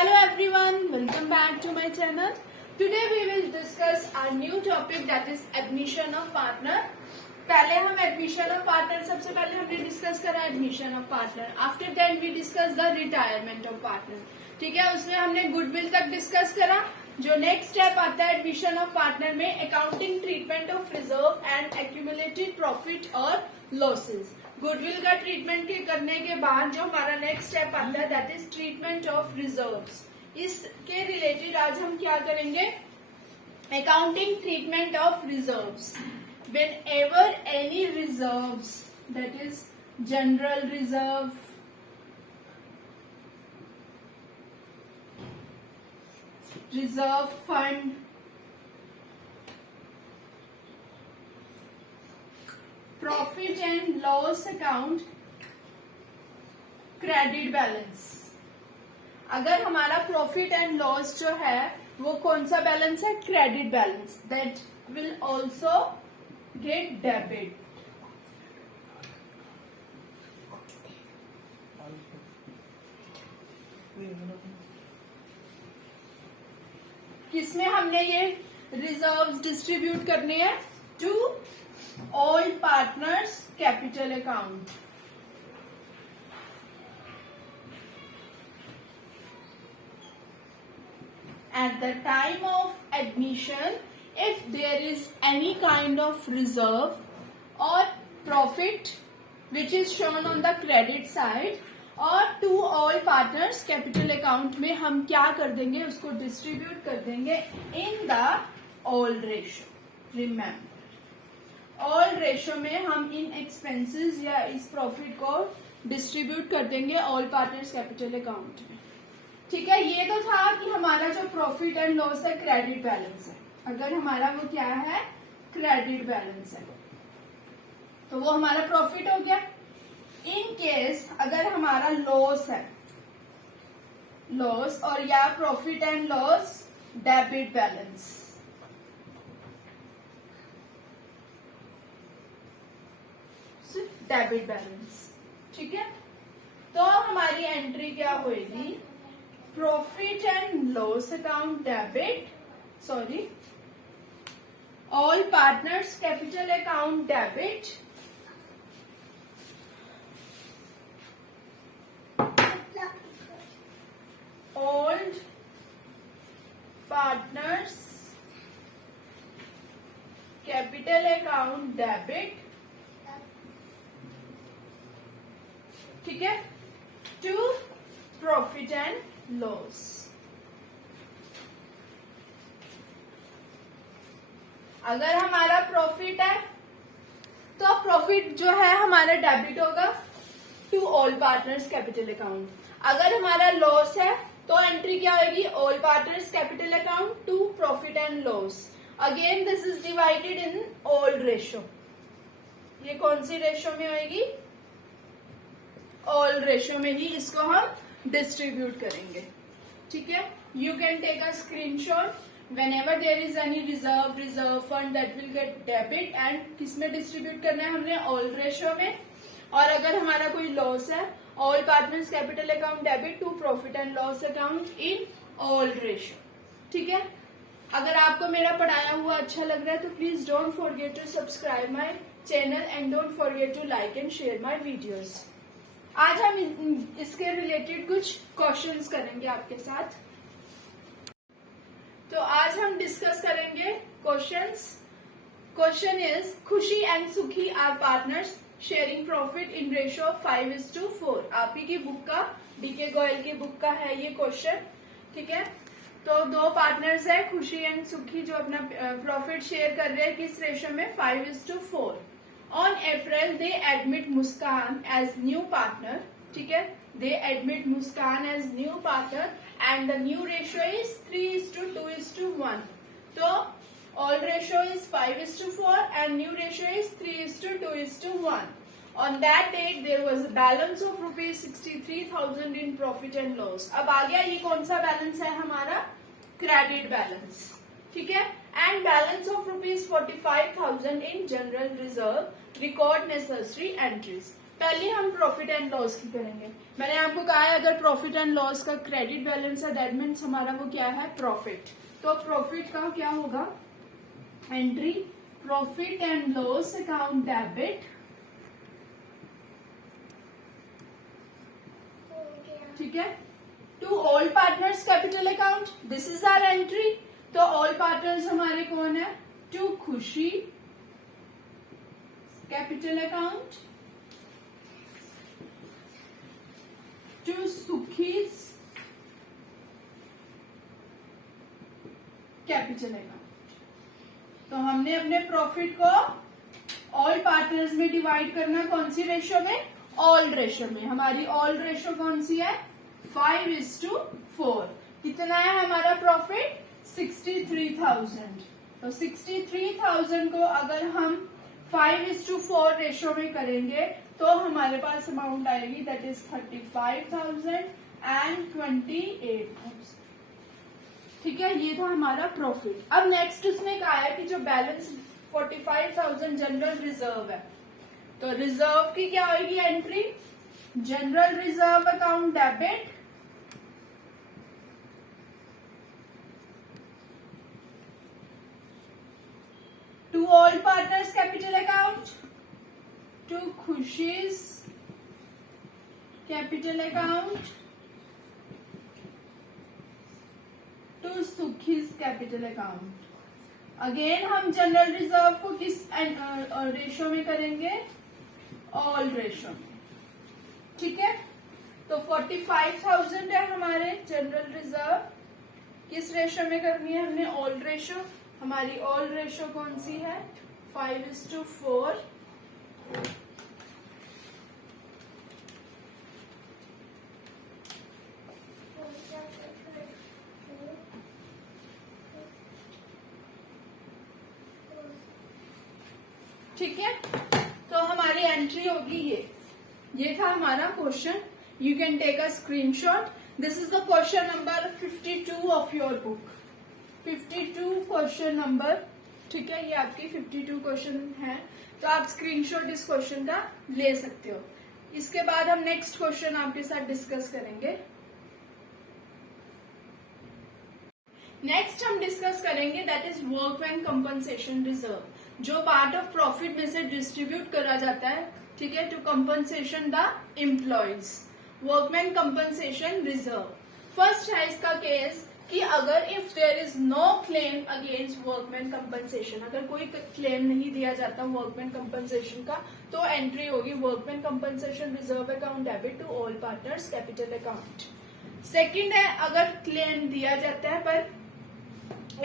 Hello everyone, welcome back to my channel. Today we will discuss our new topic that is admission of partner. पहले हम admission of partner सबसे पहले हमने discuss करा admission of partner. After that we discuss the retirement of partner. ठीक है, उसमें हमने गुडविल तक डिस्कस करा. जो नेक्स्ट स्टेप आता है एडमिशन ऑफ पार्टनर में accounting treatment of reserve and accumulated profit और लॉसेस. गुडविल का ट्रीटमेंट के करने के बाद जो हमारा नेक्स्ट स्टेप आता है that is treatment of reserves. इसके रिलेटेड आज हम क्या करेंगे, accounting treatment of reserves. When ever any reserves that is general reserve, reserve fund, profit and loss account, credit balance. अगर हमारा प्रॉफिट एंड लॉस जो है वो कौन सा बैलेंस है, credit balance, that will also get debit. किसमें हमने ये रिजर्व्स डिस्ट्रीब्यूट करने हैं, to all partners capital account. At the time of admission, if there is any kind of reserve or profit which is shown on the credit side, और to all partners capital account में हम क्या कर देंगे, उसको distribute कर देंगे in the old ratio. Remember, old ratio में हम इन एक्सपेंसेस या इस प्रॉफिट को डिस्ट्रीब्यूट कर देंगे ऑल पार्टनर्स कैपिटल अकाउंट में. ठीक है, ये तो था कि हमारा जो प्रॉफिट एंड लॉस है क्रेडिट बैलेंस है. अगर हमारा वो क्या है, क्रेडिट बैलेंस है, तो वो हमारा प्रॉफिट हो गया. इन केस अगर हमारा लॉस है, लॉस और या profit and loss debit balance, debit balance. ठीक है, तो हमारी एंट्री क्या होगी, profit and loss account debit, sorry all partners capital account debit, old partners capital account debit. ठीक है, to profit and loss. अगर हमारा प्रॉफिट है तो प्रॉफिट जो है हमारा डेबिट होगा to all partners capital account. अगर हमारा लॉस है तो एंट्री क्या होगी, all partners capital account to profit and loss. Again this is divided in old ratio. ये कौन सी रेशो में होगी, ऑल रेशो में ही इसको हम डिस्ट्रीब्यूट करेंगे. ठीक है, you can take a screenshot. whenever there is any reserve fund that will get debit and किसमें डिस्ट्रीब्यूट करना है हमने, ऑल रेशो में. और अगर हमारा कोई लॉस है, all partners capital account debit to profit and loss account in old ratio. ठीक है, अगर आपको मेरा पढ़ाया हुआ अच्छा लग रहा है तो please don't forget to subscribe my channel and don't forget to like and share my videos. आज हम इसके रिलेटेड कुछ क्वेश्चंस करेंगे आपके साथ. तो आज हम डिस्कस करेंगे questions. Question is, Khushi and Sukhi are partners sharing profit in ratio 5:4. आप ही की बुक का, डीके गोयल की बुक का है ये क्वेश्चन. ठीक है, तो दो पार्टनर्स है खुशी एंड सुखी जो अपना प्रॉफिट शेयर कर रहे हैं किस रेशो में, 5:4. On April they admit Muskan as new partner. ठीक है, they admit Muskan as new partner and the new ratio is 3:2:1. तो all ratio is 5:4 and new ratio is 3:2:1. On that date there was a balance of rupees 63,000 in profit and loss. अब आ गया ये कौन सा balance है हमारा, credit balance. ठीक है, and balance of rupees 45,000 in general reserve, record necessary entries. पहले हम प्रॉफिट एंड लॉस की करेंगे। मैंने आपको कहा है अगर प्रॉफिट एंड लॉस का क्रेडिट बैलेंस है दैट मीन्स हमारा वो क्या है, प्रॉफिट। तो प्रॉफिट का क्या होगा, entry profit and loss account debit, ठीक है, to all partners capital account, this is our entry. तो ऑल पार्टनर्स हमारे कौन है, to Khushi capital account, to Sukhi's capital account. तो हमने अपने प्रॉफिट को ऑल पार्टनर्स में डिवाइड करना, कौन सी रेशो में, ऑल रेशो में। हमारी ऑल रेशो कौन सी है, 5:4। कितना है हमारा प्रॉफिट, 63,000। तो 63,000 को अगर हम 5:4 रेशो में करेंगे तो हमारे पास अमाउंट आएगी दैट इज 35,000 एंड 28,000। ठीक है, ये था हमारा प्रॉफिट। अब नेक्स्ट उसने कहा है कि जो बैलेंस 45,000 जनरल रिजर्व है, तो रिजर्व की क्या होगी entry, general reserve account debit, to all partners capital account, to Khushi's capital account, to Sukhi's capital account. Again हम जनरल रिजर्व को किस रेशो में करेंगे, ऑल रेशो में। ठीक है, तो 45,000 है हमारे जनरल रिजर्व, किस रेशो में करनी है हमने, ऑल रेशो। हमारी ऑल रेशो कौन सी है, 5:4। ठीक है, तो हमारी एंट्री होगी ये था हमारा question. You can take a screenshot. This is the question number 52 of your book, 52 question number. ठीक है, ये आपके 52 क्वेश्चन है, तो आप स्क्रीनशॉट इस क्वेश्चन का ले सकते हो। इसके बाद हम नेक्स्ट क्वेश्चन आपके साथ डिस्कस करेंगे। नेक्स्ट हम डिस्कस करेंगे that is workman compensation reserve, जो पार्ट ऑफ प्रॉफिट में से डिस्ट्रीब्यूट करा जाता है, ठीक है, to compensation the employees. Workman compensation reserve first है इसका केस कि अगर if there is no claim against workman compensation, अगर कोई क्लेम नहीं दिया जाता वर्कमैन कंपनसेशन का, तो एंट्री होगी workman compensation reserve account debit to all partners capital account. Second है अगर क्लेम दिया जाता है पर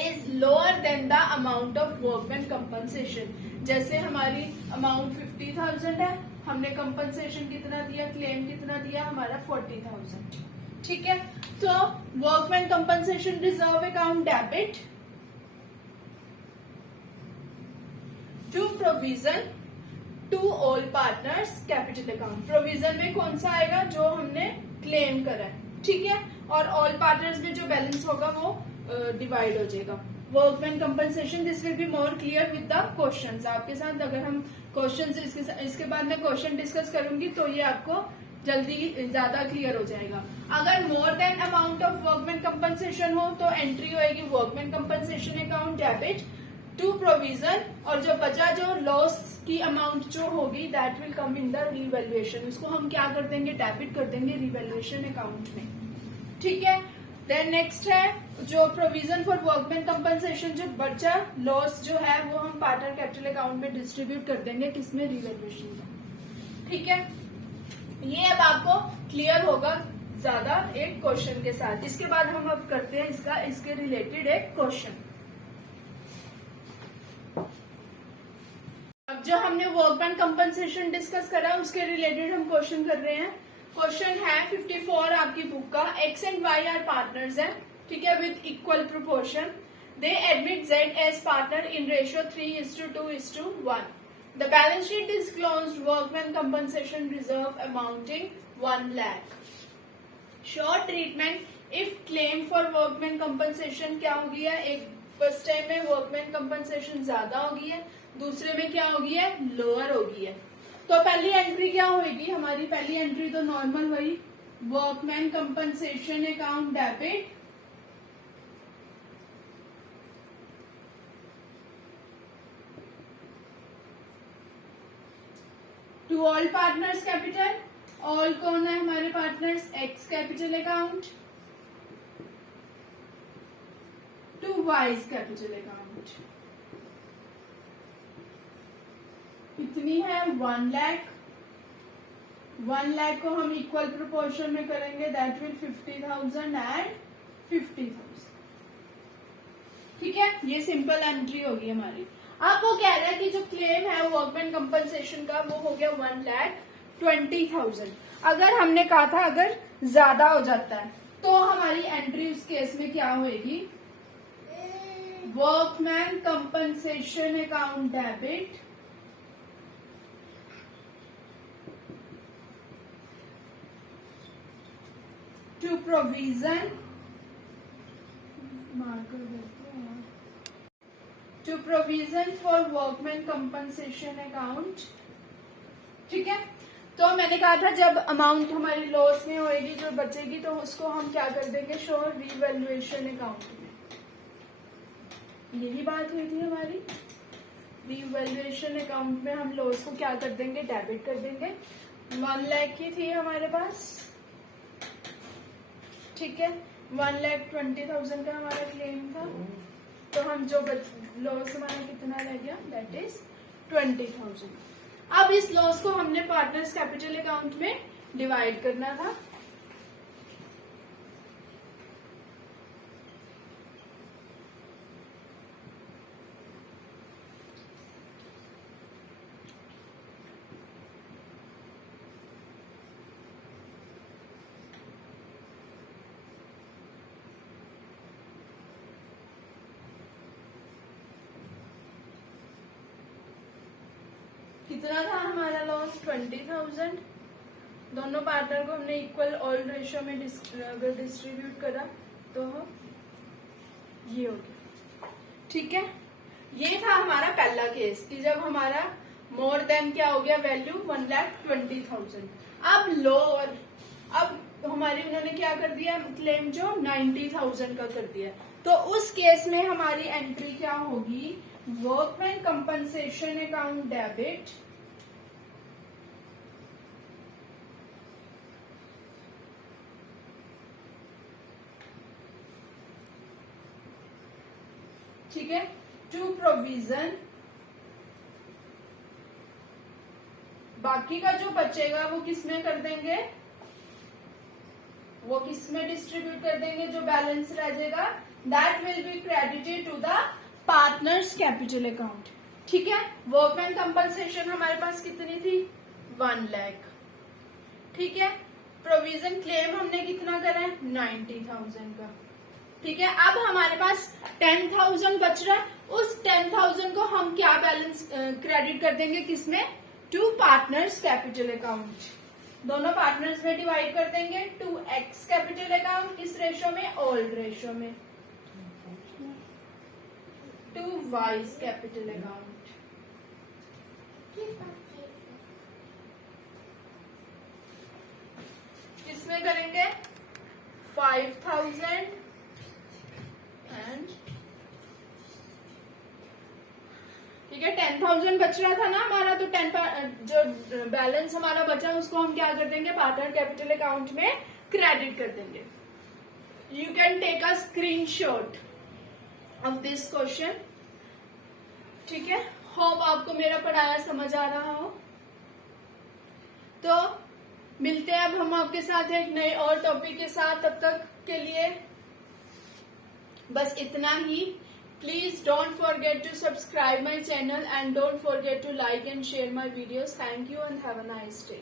is lower than the amount of workman compensation, जैसे हमारी अमाउंट 50,000 है, हमने कंपनसेशन कितना दिया, क्लेम कितना दिया हमारा 40,000। ठीक है, तो workman compensation reserve account debit to provision to all partners capital account. Provision में कौन सा आएगा, जो हमने क्लेम करा है, ठीक है, और ऑल पार्टनर्स में जो बैलेंस होगा वो डिवाइड हो जाएगा। Workman compensation, this will be more clear with the questions. आपके साथ अगर हम क्वेश्चंस इसके बाद में क्वेश्चन डिस्कस करूंगी तो ये आपको जल्दी ज्यादा क्लियर हो जाएगा। अगर more than amount of workman compensation हो तो एंट्री होएगी workman compensation account debit to provision, और जो बचा जो लॉस की अमाउंट जो होगी that will come in the revaluation, उसको हम क्या कर देंगे, डेबिट कर देंगे रिवैल्यूएशन अकाउंट में। ठीक है, देन नेक्स्ट है जो प्रोविजन फॉर वर्कमैन कंपनसेशन, जो बचा लॉस जो है वो हम पार्टनर कैपिटल अकाउंट में डिस्ट्रीब्यूट कर देंगे, किसमें, रिवैल्यूएशन में। ठीक है, ये अब आपको क्लियर होगा ज्यादा एक क्वेश्चन के साथ। इसके बाद हम अब करते हैं इसके रिलेटेड एक क्वेश्चन। अब जो हमने वर्कमैन कंपनसेशन डिस्कस करा उसके रिलेटेड हम क्वेश्चन कर रहे हैं। क्वेश्चन है 54 आपकी बुक का। X and Y are partners है, ठीक है, with equal proportion. They admit Z as partner in ratio 3:2:1. The balance sheet disclosed workman compensation reserve amounting 1 lakh. Short treatment if claim for workman compensation क्या हो गया, एक first time में workman compensation ज्यादा हो गई है, दूसरे में क्या हो गई है, लोअर हो गई है। तो पहली एंट्री क्या होगी हमारी? पहली एंट्री तो नॉर्मल वही, workman compensation account debit to all partners capital. All कौन है हमारे partners? X capital account to Y's capital account. कितनी है? 1 लाख। 1 लाख को हम इक्वल प्रोपोर्शन में करेंगे, दैट विल 50,000 एंड 50,000। ठीक है, ये सिंपल एंट्री होगी हमारी। अब वो कह रहा है कि जो क्लेम है वर्कमैन कंपनसेशन का वो हो गया 1,20,000। अगर हमने कहा था अगर ज्यादा हो जाता है तो हमारी एंट्री उस केस में क्या होगी? Workman compensation account debit to provision to provision for workman compensation account. ठीक है, तो मैंने कहा था जब अमाउंट हमारी लॉस में होएगी जो बचेगी तो उसको हम क्या कर देंगे? शो रीवैल्यूएशन अकाउंट में। यही बात हुई थी हमारी। रीवैल्यूएशन अकाउंट में हम लॉस को क्या कर देंगे? डेबिट कर देंगे। 1 लाख की थी हमारे पास। ठीक है, 1,20,000 का हमारा क्लेम था, तो हम जो लॉस हमारा कितना रह गया? That is 20,000। अब इस लॉस को हमने पार्टनर्स कैपिटल अकाउंट में डिवाइड करना था। कितना था हमारा लॉस? 20,000। दोनों पार्टनर को हमने इक्वल ऑल रेशियो में अगर डिस्ट्रीब्यूट करा तो ये हो गया। ठीक है, ये था हमारा पहला केस कि जब हमारा मोर देन क्या हो गया? वैल्यू 1,20,000। अब लोअर, अब हमारी उन्होंने क्या कर दिया? क्लेम जो 90,000 का कर दिया, तो उस केस में हमारी एंट्री क्या होगी? वर्कमैन कंपनसेशन अकाउंट डेबिट ठीक है, टू प्रोविजन। बाकी का जो बचेगा वो किस में कर देंगे? वो किस में डिस्ट्रीब्यूट कर देंगे? जो बैलेंस रह जाएगा that will be credited to the partners capital account. ठीक है, वर्कमैन कंपनसेशन हमारे पास कितनी थी? 1 लाख। ठीक है, प्रोविजन क्लेम हमने कितना करा है? 90,000 का। ठीक है, अब हमारे पास 10,000 बच रहा है। उस 10,000 को हम क्या बैलेंस क्रेडिट कर देंगे? किसमें? To partners capital account. दोनों पार्टनर्स में डिवाइड कर देंगे। टू एक्स कैपिटल अकाउंट किस रेशो में? ओल्ड रेशो में। To Y's capital account. किसमें करेंगे? 5,000 एंड ठीक है, 10,000 बच रहा था ना हमारा, तो 10 जो बैलेंस हमारा बचा उसको हम क्या कर देंगे? पार्टनर कैपिटल अकाउंट में क्रेडिट कर देंगे। You can take a screenshot of this question. ठीक है, होप आपको मेरा पढ़ाया समझ आ रहा हो। तो मिलते हैं अब हम आपके साथ एक नए और टॉपिक के साथ। तब तक के लिए बस इतना ही। Please don't forget to subscribe my channel and don't forget to like and share my videos. Thank you and have a nice day.